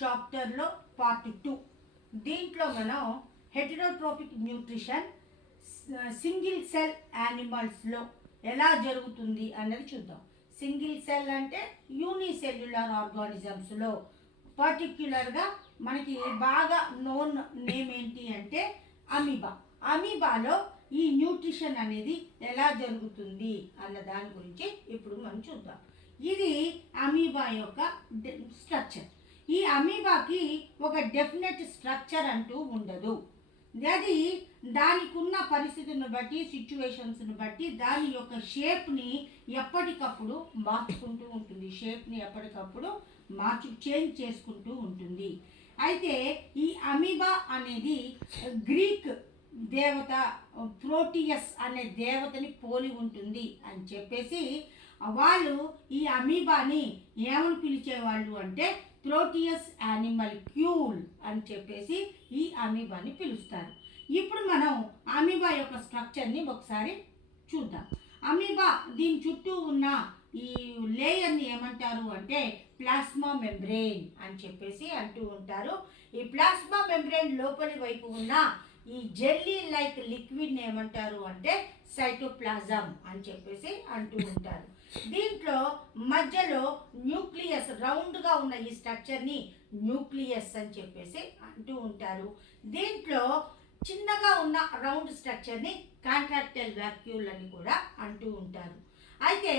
చాప్టర్లో పార్ట్ 2. దీంట్లో మనం హెటెరోట్రోపిక్ న్యూట్రిషన్ సింగిల్ సెల్ యానిమల్స్లో ఎలా జరుగుతుంది అన్నది చూద్దాం. సింగిల్ సెల్ అంటే యూనిసెల్యులర్ ఆర్గానిజమ్స్లో, పర్టిక్యులర్గా మనకి బాగా నోన్ నేమ్ ఏంటి అంటే అమీబా. అమీబాలో ఈ న్యూట్రిషన్ అనేది ఎలా జరుగుతుంది అన్న దాని గురించి ఇప్పుడు మనం చూద్దాం. ఇది అమీబా యొక్క స్ట్రక్చర్. ఈ అమీబాకి ఒక డెఫినెట్ స్ట్రక్చర్ అంటూ ఉండదు. అది దానికి ఉన్న పరిస్థితులను బట్టి, సిచ్యువేషన్స్ని బట్టి దాని యొక్క షేప్ని ఎప్పటికప్పుడు మార్చుకుంటూ ఉంటుంది. షేప్ని ఎప్పటికప్పుడు చేంజ్ చేసుకుంటూ ఉంటుంది. అయితే ఈ అమీబా అనేది గ్రీక్ దేవత ప్రోటియస్ అనే దేవతని పోలి ఉంటుంది అని చెప్పేసి వాళ్ళు ఈ అమీబాని ఏమని పిలిచేవాళ్ళు అంటే ప్రోటియస్ యానిమల్ క్యూల్ అని చెప్పేసి ఈ అమీబాని పిలుస్తారు. ఇప్పుడు మనం అమీబా యొక్క స్ట్రక్చర్ని ఒకసారి చూద్దాం. అమీబా దీని చుట్టూ ఉన్న ఈ లేయర్ని ఏమంటారు అంటే ప్లాస్మా మెంబ్రెయిన్ అని చెప్పేసి అంటూ ఉంటారు. ఈ ప్లాస్మా మెంబ్రెయిన్ లోపలి వైపు ఉన్న ఈ జెల్లీ లైక్ లిక్విడ్ని ఏమంటారు అంటే సైటోప్లాజం అని చెప్పేసి అంటూ ఉంటారు. దీంట్లో మధ్యలో న్యూక్లియస్, రౌండ్గా ఉన్న ఈ స్ట్రక్చర్ని న్యూక్లియస్ అని చెప్పేసి అంటూ ఉంటారు. దీంట్లో చిన్నగా ఉన్న రౌండ్ స్ట్రక్చర్ని కాంట్రాక్టైల్ వాక్యూల్ అని కూడా అంటూ ఉంటారు. అయితే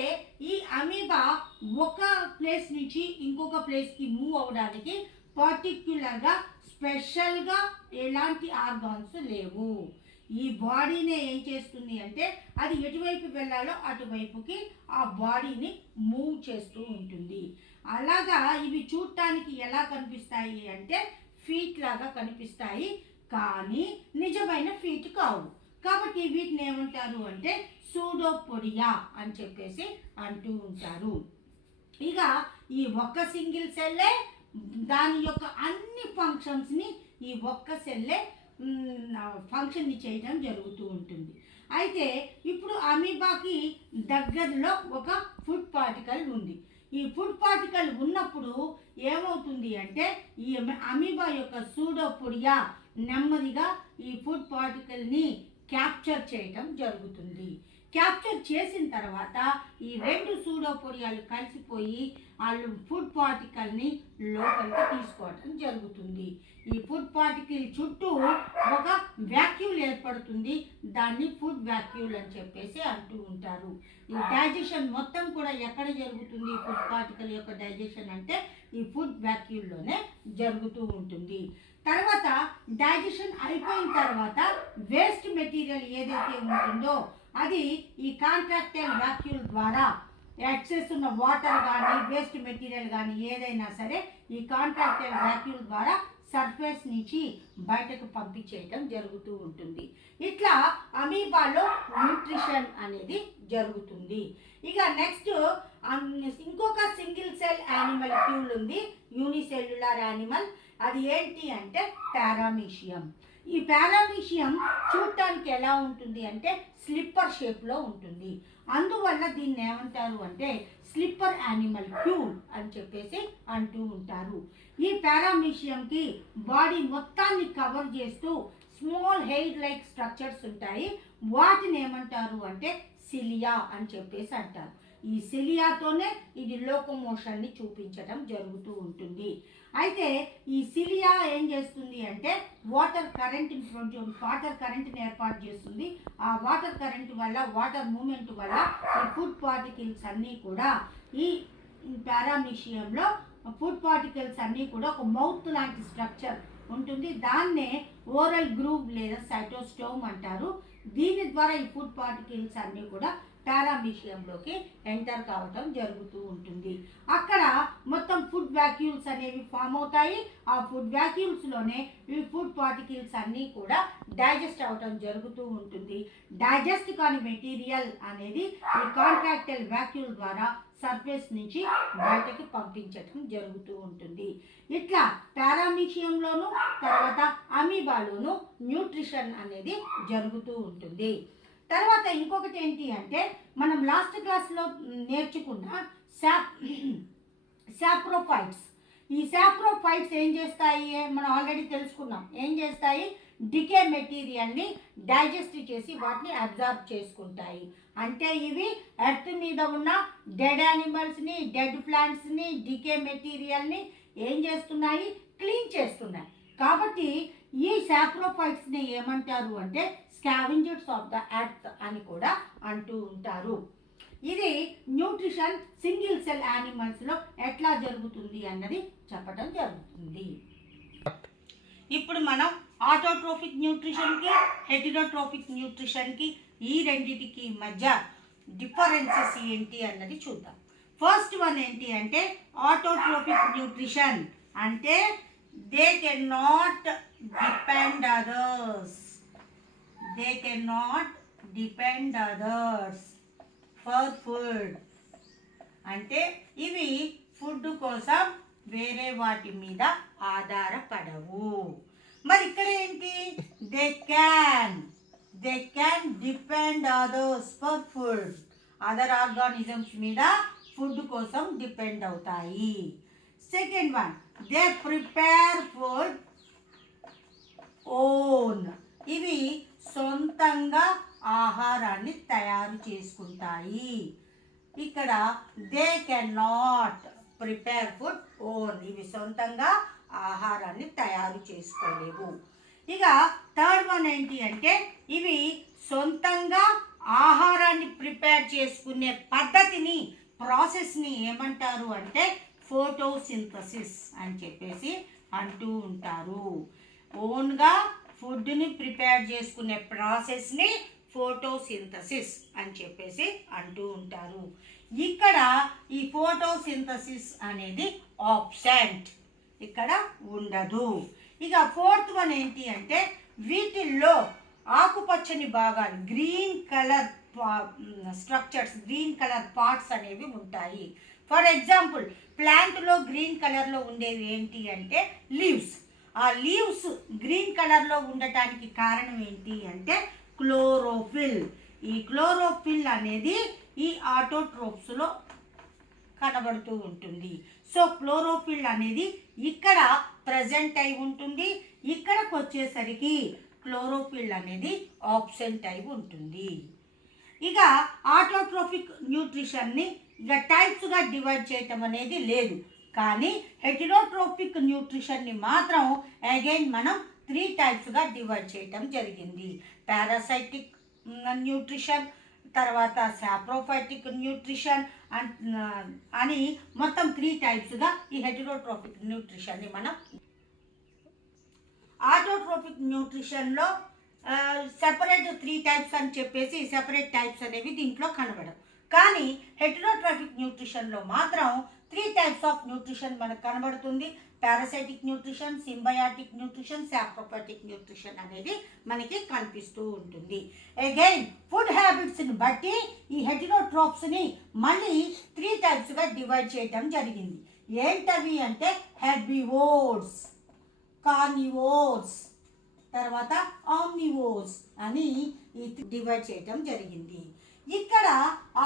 ఈ అమీబా ఒక ప్లేస్ నుంచి ఇంకొక ప్లేస్కి మూవ్ అవ్వడానికి పర్టిక్యులర్గా స్పెషల్గా ఎలాంటి ఆర్గాన్స్ లేవు. ఈ బాడీనే ఏం చేస్తుంది అంటే అది ఎటువైపు వెళ్ళాలో అటువైపుకి ఆ బాడీని మూవ్ చేస్తూ ఉంటుంది. అలాగా ఇవి చూడటానికి ఎలా కనిపిస్తాయి అంటే ఫీట్ లాగా కనిపిస్తాయి, కానీ నిజమైన ఫీట్ కావు. కాబట్టి వీటిని ఏమంటారు అంటే సూడోపోడియా అని చెప్పేసి అంటూ ఉంటారు. ఇక ఈ ఒక్క సింగిల్ సెల్లే దాని యొక్క అన్ని ఫంక్షన్స్ని ఈ ఒక్క సెల్లే ఫంక్షన్ని చేయడం జరుగుతూ ఉంటుంది. అయితే ఇప్పుడు అమీబాకి దగ్గరలో ఒక ఫుడ్ పార్టికల్ ఉంది. ఈ ఫుడ్ పార్టికల్ ఉన్నప్పుడు ఏమవుతుంది అంటే ఈ అమీబా యొక్క సూడోపోడియా నెమ్మదిగా ఈ ఫుడ్ పార్టికల్ని క్యాప్చర్ చేయటం జరుగుతుంది. క్యాప్చర్ చేసిన తర్వాత ఈ రెండు సూడోపోడియాలు కలిసిపోయి వాళ్ళు ఫుడ్ పార్టికల్ని లోపలికి తీసుకోవటం జరుగుతుంది. ఈ ఫుడ్ పార్టికల్ చుట్టూ ఒక వ్యాక్యూల్ ఏర్పడుతుంది. దాన్ని ఫుడ్ వ్యాక్యూల్ అని చెప్పేసి అంటూ ఉంటారు. ఈ డైజెషన్ మొత్తం కూడా ఎక్కడ జరుగుతుంది? ఫుడ్ పార్టికల్ యొక్క డైజెషన్ అంటే ఈ ఫుడ్ వ్యాక్యూల్లోనే జరుగుతూ ఉంటుంది. తర్వాత డైజెషన్ అయిపోయిన తర్వాత వేస్ట్ మెటీరియల్ ఏదైతే ఉంటుందో అది ఈ కాంట్రాక్టైల్ వాక్యూల్ ద్వారా ఎక్సెస్ ఉన్న వాటర్ కానీ వేస్ట్ మెటీరియల్ కానీ ఏదైనా సరే ఈ కాంట్రాక్టైల్ వాక్యూల్ ద్వారా సర్ఫేస్ నుంచి బయటకు పంపించేయటం జరుగుతూ ఉంటుంది. ఇట్లా అమీబాలో న్యూట్రిషన్ అనేది జరుగుతుంది. ఇక నెక్స్ట్ ఇంకొక సింగిల్ సెల్ యానిమల్ క్యూల్ ఉంది, యూనిసెల్యులర్ యానిమల్. అది ఏంటి అంటే పారామీషియం. ఈ పారామీషియం చూడటానికి ఎలా ఉంటుంది అంటే స్లిప్పర్ షేప్లో ఉంటుంది. అందువల్ల దీన్ని ఏమంటారు అంటే స్లిప్పర్ యానిమల్ క్యూల్ అని చెప్పేసి అంటూ ఉంటారు. ఈ పారామీషియంకి బాడీ మొత్తాన్ని కవర్ చేస్తూ స్మాల్ హెయిర్ లైక్ స్ట్రక్చర్స్ ఉంటాయి. వాటిని ఏమంటారు అంటే సిలియా అని చెప్పేసి అంటారు. ఈ సిలియాతోనే ఇది లోకోమోషన్ని చూపించడం జరుగుతూ ఉంటుంది. అయితే ఈ సిలియా ఏం చేస్తుంది అంటే వాటర్ కరెంట్ని ఏర్పాటు చేస్తుంది. ఆ వాటర్ కరెంట్ వల్ల, వాటర్ మూమెంట్ వల్ల ఈ ఫుడ్ పార్టికల్స్ అన్నీ కూడా ఈ పారామీషియంలో ఫుడ్ పార్టికల్స్ అన్నీ కూడా ఒక మౌత్ లాంటి స్ట్రక్చర్ ఉంటుంది. దాన్నే ఓరల్ గ్రూవ్ లేదా సైటోస్టోమ్ అంటారు. దీని ద్వారా ఈ ఫుడ్ పార్టికల్స్ అన్నీ కూడా పారామీషియంలోకి ఎంటర్ కావటం జరుగుతూ ఉంటుంది. అక్కడ మొత్తం ఫుడ్ వ్యాక్యూల్స్ అనేవి ఫామ్ అవుతాయి. ఆ ఫుడ్ వ్యాక్యూల్స్లోనే ఈ ఫుడ్ పార్టికల్స్ అన్నీ కూడా డైజెస్ట్ అవటం జరుగుతూ ఉంటుంది. డైజెస్ట్ కాని మెటీరియల్ అనేది ఈ కాంట్రాక్టైల్ వాక్యూల్ ద్వారా సర్ఫేస్ నుంచి బయటకి పంపించటం జరుగుతూ ఉంటుంది. ఇట్లా పారామీషియంలోను తర్వాత అమీబాలోను న్యూట్రిషన్ అనేది జరుగుతూ ఉంటుంది. తర్వాత ఇంకొకటి ఏంటి అంటే మనం లాస్ట్ క్లాస్లో నేర్చుకున్న సాప్రోఫైట్స్. ఈ సాప్రోఫైట్స్ ఏం చేస్తాయి మనం ఆల్రెడీ తెలుసుకున్నాం. ఏం చేస్తాయి? డికే మెటీరియల్ని డైజెస్ట్ చేసి వాటిని అబ్జార్బ్ చేసుకుంటాయి. అంటే ఇవి ఎర్త్ మీద ఉన్న డెడ్ యానిమల్స్ని, డెడ్ ప్లాంట్స్ని, డికే మెటీరియల్ని ఏం చేస్తున్నాయి? క్లీన్ చేస్తున్నాయి. కాబట్టి ఈ సాప్రోఫైట్స్ని ఏమంటారు అంటే స్కావెంజర్స్ ఆఫ్ ద ఎర్త్ అని కూడా అంటూ ఉంటారు. ఇది న్యూట్రిషన్ సింగిల్ సెల్ యానిమల్స్లో ఎట్లా జరుగుతుంది అన్నది చెప్పడం జరుగుతుంది. ఇప్పుడు మనం ఆటోట్రోఫిక్ న్యూట్రిషన్కి హెటెరోట్రోఫిక్ న్యూట్రిషన్కి ఈ రెండిటికి మధ్య డిఫరెన్సెస్ ఏంటి అన్నది చూద్దాం. ఫస్ట్ వన్ ఏంటి అంటే ఆటోట్రోఫిక్ న్యూట్రిషన్ అంటే they can not depend others. They can not depend others for food. అంటే ఇవి ఫుడ్ కోసం వేరే వాటి మీద ఆధారపడవు. మరి ఇక్కడ ఏంటి? They can depend others for food. Other organisms మీద ఫుడ్ కోసం డిపెండ్ అవుతాయి. Second one, they prepare food own. ఇవి సొంతంగా ఆహారాన్ని తయారు చేసుకుంటాయి. ఇక్కడ they can not prepare food own. ఇవి సొంతంగా ఆహారాన్ని తయారు చేసుకోలేవు. ఇక థర్డ్ వన్ ఏంటి అంటే ఇవి సొంతంగా ఆహారాన్ని ప్రిపేర్ చేసుకునే పద్ధతిని, ప్రాసెస్ని ఏమంటారు అంటే ఫోటోసింథసిస్ అని చెప్పేసి అంటూ ఉంటారు. ఓన్గా ఫుడ్ని ప్రిపేర్ చేసుకునే ప్రాసెస్ని ఫోటోసింథసిస్ అని చెప్పేసి అంటూ ఉంటారు. ఇక్కడ ఈ ఫోటోసింథసిస్ అనేది ఆబ్సెంట్, ఇక్కడ ఉండదు. ఇక ఫోర్త్ వన్ ఏంటి అంటే వీటిల్లో ఆకుపచ్చని భాగాలు, green colour structures, green colour parts అనేవి ఉంటాయి. ఫర్ ఎగ్జాంపుల్ ప్లాంట్లో గ్రీన్ కలర్లో ఉండేవి ఏంటి అంటే లీవ్స్. ఆ లీవ్స్ గ్రీన్ కలర్లో ఉండటానికి కారణం ఏంటి అంటే క్లోరోఫిల్. ఈ క్లోరోఫిల్ అనేది ఈ ఆటోట్రోప్స్లో కనబడుతూ ఉంటుంది. సో క్లోరోఫిల్ అనేది ఇక్కడ ప్రజెంట్ అయి ఉంటుంది. ఇక్కడికి వచ్చేసరికి క్లోరోఫిల్ అనేది ఆబ్సెంట్ అయి ఉంటుంది. ఇక ఆటోట్రోఫిక్ న్యూట్రిషన్ని ఇక టైప్స్గా డివైడ్ చేయటం అనేది లేదు. కానీ హెటెరోట్రోఫిక్ న్యూట్రిషన్ని మాత్రం అగైన్ మనం 3 టైప్స్గా డివైడ్ చేయటం జరిగింది. పారాసైటిక్ న్యూట్రిషన్, తర్వాత సాప్రోఫైటిక్ న్యూట్రిషన్ అని మొత్తం 3 టైప్స్గా ఈ హెటెరోట్రోఫిక్ న్యూట్రిషన్ని మనం. ఆటోట్రోఫిక్ న్యూట్రిషన్లో సెపరేట్ 3 టైప్స్ అని చెప్పేసి సెపరేట్ టైప్స్ అనేవి దీంట్లో కనబడవు. కానీ హెటెరోట్రోఫిక్ న్యూట్రిషన్లో మాత్రం 3 టైప్స్ ఆఫ్ న్యూట్రిషన్ మనకు కనబడుతుంది. Parasitic nutrition, symbiotic nutrition, saprophytic nutrition అనేది మనకి కనిపిస్తూ ఉంటుంది. అగైన్ ఫుడ్ హ్యాబిట్స్ని బట్టి ఈ హెటెరోట్రోప్స్ని మళ్ళీ 3 టైప్స్గా డివైడ్ చేయడం జరిగింది. ఏంటవి అంటే హెర్బివోర్స్, కార్నివోర్స్, తర్వాత ఆమ్నివోర్స్ అని ఈ డివైడ్ చేయడం జరిగింది. ఇక్కడ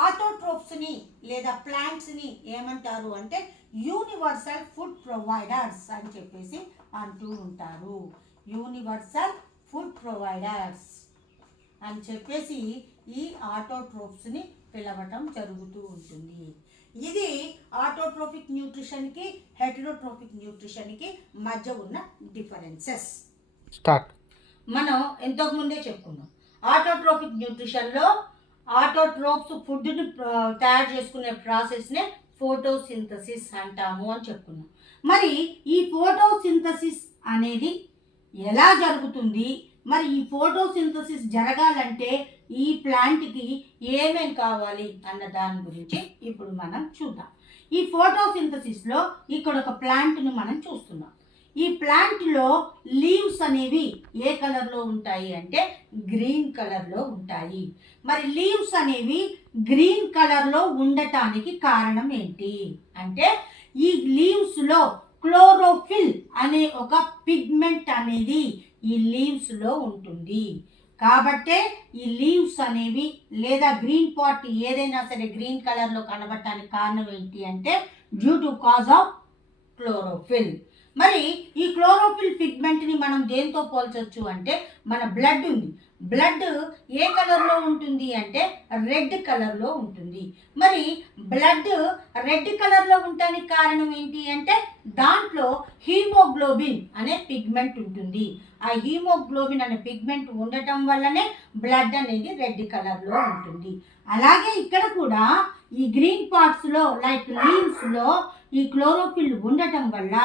ఆటోట్రోప్స్ని లేదా ప్లాంట్స్ని ఏమంటారు అంటే యూనివర్సల్ ఫుడ్ ప్రొవైడర్స్ అని చెప్పేసి అంటూ ఉంటారు. యూనివర్సల్ ఫుడ్ ప్రొవైడర్స్ అని చెప్పేసి ఈ ఆటోట్రోప్స్ని పిలవటం జరుగుతూ ఉంటుంది. ఇది ఆటోట్రోఫిక్ న్యూట్రిషన్కి హెటెరోట్రోఫిక్ న్యూట్రిషన్కి మధ్య ఉన్న డిఫరెన్సెస్. మనం ఇంతకుముందే చెప్పుకున్నాం ఆటోట్రోఫిక్ న్యూట్రిషన్లో ఆటోట్రోప్స్ ఫుడ్ని తయారు చేసుకునే ప్రాసెస్నే ఫోటోసింథసిస్ అంటాము అని చెప్పుకున్నాం. మరి ఈ ఫోటోసింథసిస్ అనేది ఎలా జరుగుతుంది? మరి ఈ ఫోటోసింథసిస్ జరగాలంటే ఈ ప్లాంట్కి ఏమేం కావాలి అన్న దాని గురించి ఇప్పుడు మనం చూద్దాం. ఈ ఫోటోసింథసిస్లో ఇక్కడ ఒక ప్లాంట్ని మనం చూస్తున్నాం. ఈ ప్లాంట్లో లీవ్స్ అనేవి ఏ కలర్లో ఉంటాయి అంటే గ్రీన్ కలర్లో ఉంటాయి. మరి లీవ్స్ అనేవి గ్రీన్ కలర్లో ఉండటానికి కారణం ఏంటి అంటే ఈ లీవ్స్లో క్లోరోఫిల్ అనే ఒక పిగ్మెంట్ అనేది ఈ లీవ్స్లో ఉంటుంది. కాబట్టే ఈ లీవ్స్ అనేవి లేదా గ్రీన్ పార్ట్ ఏదైనా సరే గ్రీన్ కలర్లో కనబడటానికి కారణం ఏంటి అంటే due to cause of chlorophyll. మరి ఈ క్లోరోఫిల్ పిగ్మెంట్ని మనం దేంతో పోల్చొచ్చు అంటే మన బ్లడ్ ఉంది. బ్లడ్ ఏ కలర్లో ఉంటుంది అంటే రెడ్ కలర్లో ఉంటుంది. మరి బ్లడ్ రెడ్ కలర్లో ఉండడానికి కారణం ఏంటి అంటే దాంట్లో హీమోగ్లోబిన్ అనే పిగ్మెంట్ ఉంటుంది. ఆ హీమోగ్లోబిన్ అనే పిగ్మెంట్ ఉండటం వల్లనే బ్లడ్ అనేది రెడ్ కలర్లో ఉంటుంది. అలాగే ఇక్కడ కూడా ఈ గ్రీన్ పార్ట్స్లో లైక్ లీవ్స్లో ఈ క్లోరోఫిల్ ఉండటం వల్ల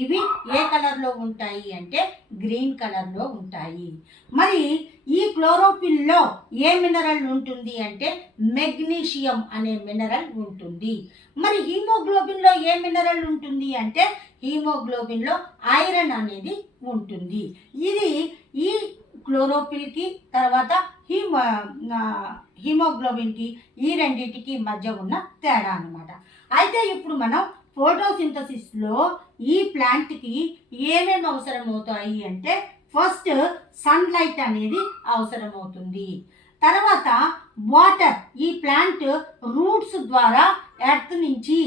ఇవి ఏ కలర్లో ఉంటాయి అంటే గ్రీన్ కలర్లో ఉంటాయి. మరి ఈ క్లోరోఫిల్లో ఏ మినరల్ ఉంటుంది అంటే మెగ్నీషియం అనే మినరల్ ఉంటుంది. మరి హీమోగ్లోబిన్లో ఏ మినరల్ ఉంటుంది అంటే హీమోగ్లోబిన్లో ఐరన్ అనేది ఉంటుంది. ఇది ఈ క్లోరోఫిల్కి తర్వాత హీమోగ్లోబిన్కి ఈ రెండింటికి మధ్య ఉన్న తేడా అన్నమాట. అయితే ఇప్పుడు మనం ఫోటోసింథసిస్లో ఈ ప్లాంట్కి ఏమేమి అవసరం అవుతాయి అంటే ఫస్ట్ సన్లైట్ అనేది అవసరమవుతుంది. తర్వాత వాటర్, ఈ ప్లాంట్ రూట్స్ ద్వారా ఎర్త్ నుంచి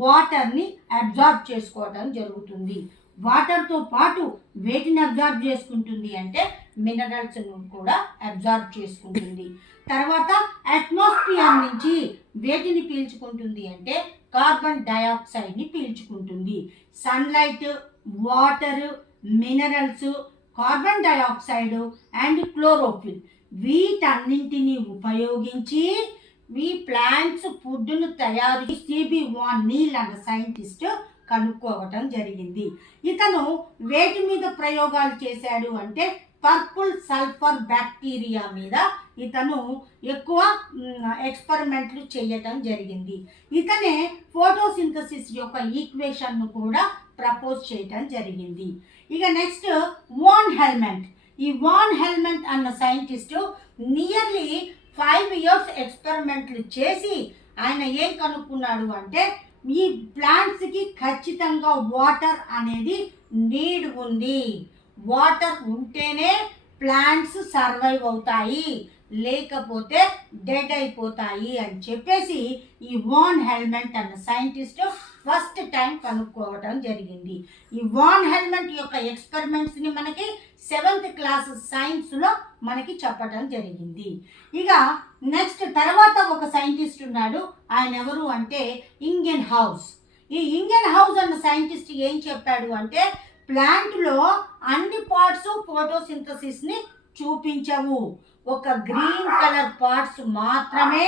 వాటర్ని అబ్జార్బ్ చేసుకోవడం జరుగుతుంది. వాటర్తో పాటు వేటిని అబ్జార్బ్ చేసుకుంటుంది అంటే మినరల్స్ను కూడా అబ్జార్బ్ చేసుకుంటుంది. తర్వాత అట్మాస్ఫియర్ నుంచి వేటిని పీల్చుకుంటుంది అంటే కార్బన్ డయాక్సైడ్ని పీల్చుకుంటుంది. Sunlight, water, minerals, carbon dioxide and chlorophyll వీటన్నింటినీ ఉపయోగించి ఈ ప్లాంట్స్ ఫుడ్ను తయారు సిబి వాన్ నీల్ అన్న సైంటిస్ట్ కనుక్కోవటం జరిగింది. ఇతను వేటి మీద ప్రయోగాలు చేశాడు అంటే పర్పుల్ సల్ఫర్ బ్యాక్టీరియా మీద ఇతను ఎక్కువ ఎక్స్పెరిమెంట్లు చేయటం జరిగింది. ఇతనే ఫోటోసింథసిస్ యొక్క ఈక్వేషన్ను కూడా ప్రపోజ్ చేయటం జరిగింది. ఇక నెక్స్ట్ వాన్ హెల్మెంట్. ఈ వాన్ హెల్మెంట్ అన్న సైంటిస్టు నియర్లీ 5 years ఎక్స్పెరిమెంట్లు చేసి ఆయన ఏం కనుక్కున్నాడు అంటే ఈ ప్లాంట్స్కి ఖచ్చితంగా వాటర్ అనేది నీడ్ ఉంది. వాటర్ ఉంటేనే ప్లాంట్స్ సర్వైవ్ అవుతాయి, లేకపోతే డెడ్ అయిపోతాయి అని చెప్పేసి ఈ వాన్ హెల్మెంట్ అన్న సైంటిస్ట్ ఫస్ట్ టైం కనుక్కోవడం జరిగింది. ఈ వాన్ హెల్మెంట్ యొక్క ఎక్స్పెరిమెంట్స్ని మనకి 7th క్లాస్ సైన్స్లో మనకి చెప్పడం జరిగింది. ఇక నెక్స్ట్ తర్వాత ఒక సైంటిస్ట్ ఉన్నాడు. ఆయన ఎవరు అంటే ఇంగెన్ హౌస్. ఈ ఇంగెన్ హౌస్ అన్న సైంటిస్ట్ ఏం చెప్పాడు అంటే ప్లాంట్లో అన్ని పార్ట్స్ ఫోటోసింథసిస్ని చూపించవు, ఒక గ్రీన్ కలర్ పార్ట్స్ మాత్రమే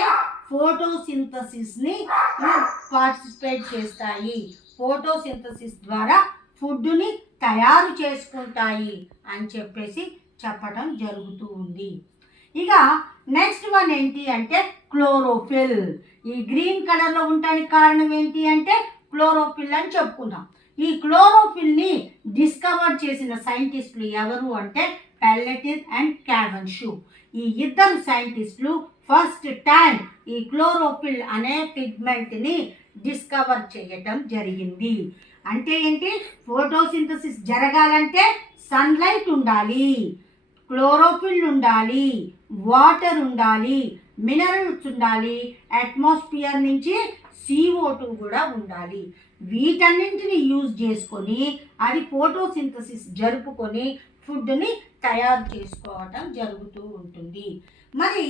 ఫోటోసింథసిస్ని పార్టిసిపేట్ చేస్తాయి, ఫోటోసింథసిస్ ద్వారా ఫుడ్ని తయారు చేసుకుంటాయి అని చెప్పేసి చెప్పడం జరుగుతూ ఉంది. ఇక నెక్స్ట్ వన్ ఏంటి అంటే క్లోరోఫిల్. ఈ గ్రీన్ కలర్లో ఉండడానికి కారణం ఏంటి అంటే క్లోరోఫిల్ అని చెప్పుకున్నాం. ఈ క్లోరోఫిల్ని డిస్కవర్ చేసిన సైంటిస్టులు ఎవరు అంటే పెల్లెటిన్ అండ్ క్యావెన్షూ. ఈ ఇద్దరు సైంటిస్టులు ఫస్ట్ టైం ఈ క్లోరోఫిల్ అనే పిగ్మెంట్ని డిస్కవర్ చేయటం జరిగింది. అంటే ఏంటి, ఫోటోసింథసిస్ జరగాలంటే సన్లైట్ ఉండాలి, క్లోరోఫిల్ ఉండాలి, వాటర్ ఉండాలి, మినరల్స్ ఉండాలి, అట్మాస్ఫియర్ నుంచి CO2 కూడా ఉండాలి. వీటన్నింటిని యూజ్ చేసుకొని అది ఫోటోసింథసిస్ జరుపుకొని ఫుడ్ని తయారు చేసుకోవటం జరుగుతూ ఉంటుంది. మరి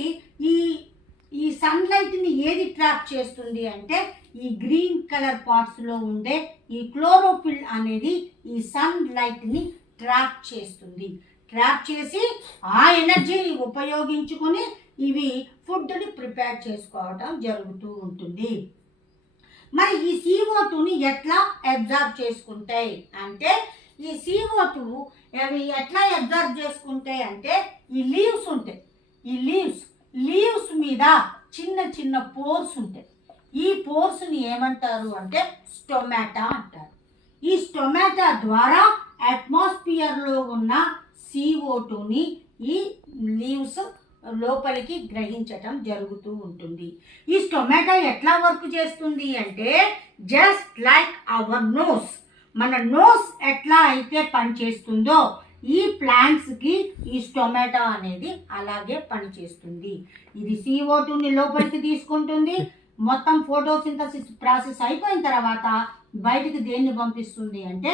ఈ సన్లైట్ని ఏది ట్రాప్ చేస్తుంది అంటే ఈ గ్రీన్ కలర్ పార్ట్స్లో ఉండే ఈ క్లోరోఫిల్ అనేది ఈ సన్లైట్ని ట్రాప్ చేస్తుంది. ట్రాప్ చేసి ఆ ఎనర్జీని ఉపయోగించుకొని ఇవి ఫుడ్ని ప్రిపేర్ చేసుకోవటం జరుగుతూ ఉంటుంది. మరి ఈ CO2ని ఎట్లా అబ్జర్వ్ చేసుకుంటాయి అంటే ఈ CO2 అవి ఎట్లా అబ్జర్వ్ చేసుకుంటాయి అంటే ఈ లీవ్స్ ఉంటాయి. ఈ లీవ్స్ మీద చిన్న చిన్న పోర్స్ ఉంటాయి. ఈ పోర్స్ని ఏమంటారు అంటే స్టొమాటా అంటారు. ఈ స్టొమాటా ద్వారా అట్మాస్ఫియర్లో ఉన్న CO2ని ఈ లీవ్స్ లోపలికి గ్రహించటం జరుగుతూ ఉంటుంది. ఈ స్టొమాటో ఎట్లా వర్క్ చేస్తుంది అంటే జస్ట్ లైక్ అవర్ నోస్. మన నోస్ ఎట్లా అయితే పనిచేస్తుందో ఈ ప్లాంట్స్కి ఈ స్టొమాటో అనేది అలాగే పనిచేస్తుంది. ఇది CO2ని లోపలికి తీసుకుంటుంది. మొత్తం ఫోటోసింథసిస్ ప్రాసెస్ అయిపోయిన తర్వాత బయటకు దేన్ని పంపిస్తుంది అంటే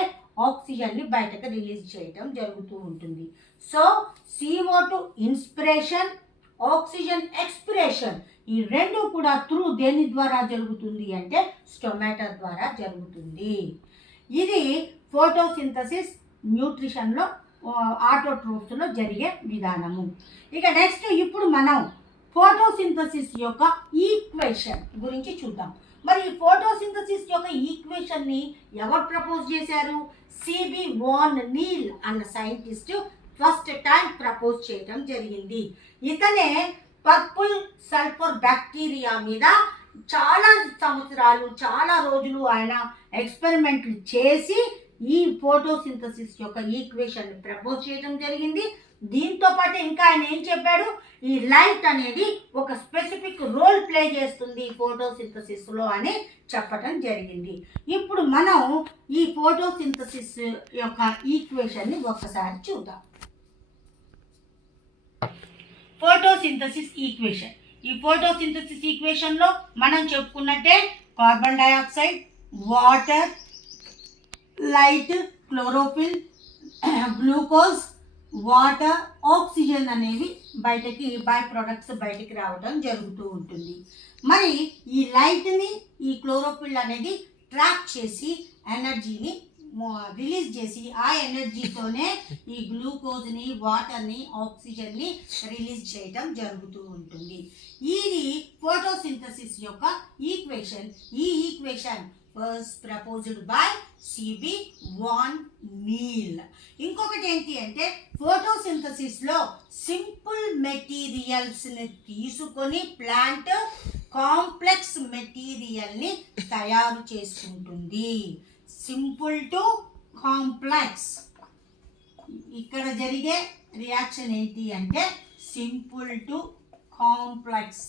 ఆక్సిజన్ని బయటకు రిలీజ్ చేయటం జరుగుతూ ఉంటుంది. So CO2 inspiration, oxygen expiration ఈ రెండు కూడా త్రూ దేని ద్వారా జరుగుతుంది అంటే స్టొమాటో ద్వారా జరుగుతుంది. ఇది ఫోటోసింథసిస్ న్యూట్రిషన్లో ఆటోట్రోఫ్స్లో జరిగే విధానము. ఇక నెక్స్ట్ ఇప్పుడు మనం ఫోటోసింథసిస్ యొక్క ఈక్వేషన్ గురించి చూద్దాం. మరి ఈ ఫోటోసింథసిస్ యొక్క ఈక్వేషన్ని ఎవరు ప్రపోజ్ చేశారు? సిబి వాన్ నీల్ అన్న సైంటిస్ట్ ఫస్ట్ టైం ప్రపోజ్ చేయడం జరిగింది. ఇతనే పర్పుల్ సల్ఫర్ బ్యాక్టీరియా మీద చాలా సంవత్సరాలు చాలా రోజులు ఆయన ఎక్స్పెరిమెంట్లు చేసి ఈ ఫోటోసింథసిస్ యొక్క ఈక్వేషన్ ప్రపోజ్ చేయడం జరిగింది. దీంతో పాటు ఇంకా ఆయన ఏం చెప్పాడు, ఈ లైట్ అనేది ఒక స్పెసిఫిక్ రోల్ ప్లే చేస్తుంది ఫోటోసింథసిస్లో అని చెప్పడం జరిగింది. ఇప్పుడు మనం ఈ ఫోటోసింథసిస్ యొక్క ఈక్వేషన్ని ఒక్కసారి చూద్దాం. Photosynthesis equation. ఈ ఫోటోసింథసిస్ ఈక్వేషన్లో మనం చెప్పుకున్నట్టే carbon dioxide, water, light, chlorophyll, glucose, water, oxygen అనేవి బయటకి బై ప్రొడక్ట్స్ బయటకి రావడం జరుగుతూ ఉంటుంది. మరి ఈ లైట్ని ఈ క్లోరోఫిల్ అనేది ట్రాప్ చేసి ఎనర్జీని రిలీజ్ చేసి ఆ ఎనర్జీతోనే ఈ గ్లూకోజ్ని, వాటర్ని, ఆక్సిజన్ని రిలీజ్ చేయడం జరుగుతూ ఉంటుంది. ఇది ఫోటోసింథసిస్ యొక్క ఈక్వేషన్. ఈ equation was proposed by C.B. Van Niel. ఇంకొకటి ఏంటి అంటే ఫోటోసింథసిస్లో సింపుల్ మెటీరియల్స్ని తీసుకొని ప్లాంట్ కాంప్లెక్స్ మెటీరియల్ని తయారు చేసుకుంటుంది. Simple to complex. ఇక్కడ జరిగే రియాక్షన్ ఏంటి అంటే సింపుల్ టు కాంప్లెక్స్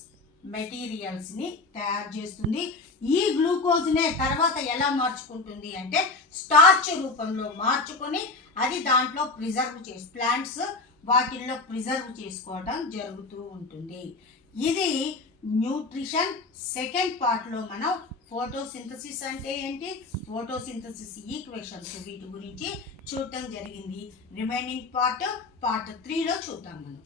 మెటీరియల్స్ని తయారు చేస్తుంది. ఈ గ్లూకోజ్నే తర్వాత ఎలా మార్చుకుంటుంది అంటే స్టార్చ్ రూపంలో మార్చుకొని అది దాంట్లో ప్రిజర్వ్ చేసి ప్లాంట్స్ వాటిల్లో ప్రిజర్వ్ చేసుకోవడం జరుగుతూ ఉంటుంది. ఇది న్యూట్రిషన్ సెకండ్ పార్ట్లో మనం ఫోటోసింథసిస్ అంటే ఏంటి, ఫోటోసింథసిస్ ఈక్వేషన్స్ వీటి గురించి చూడటం జరిగింది. రిమైనింగ్ పార్ట్ 3లో చూద్దాం మనం.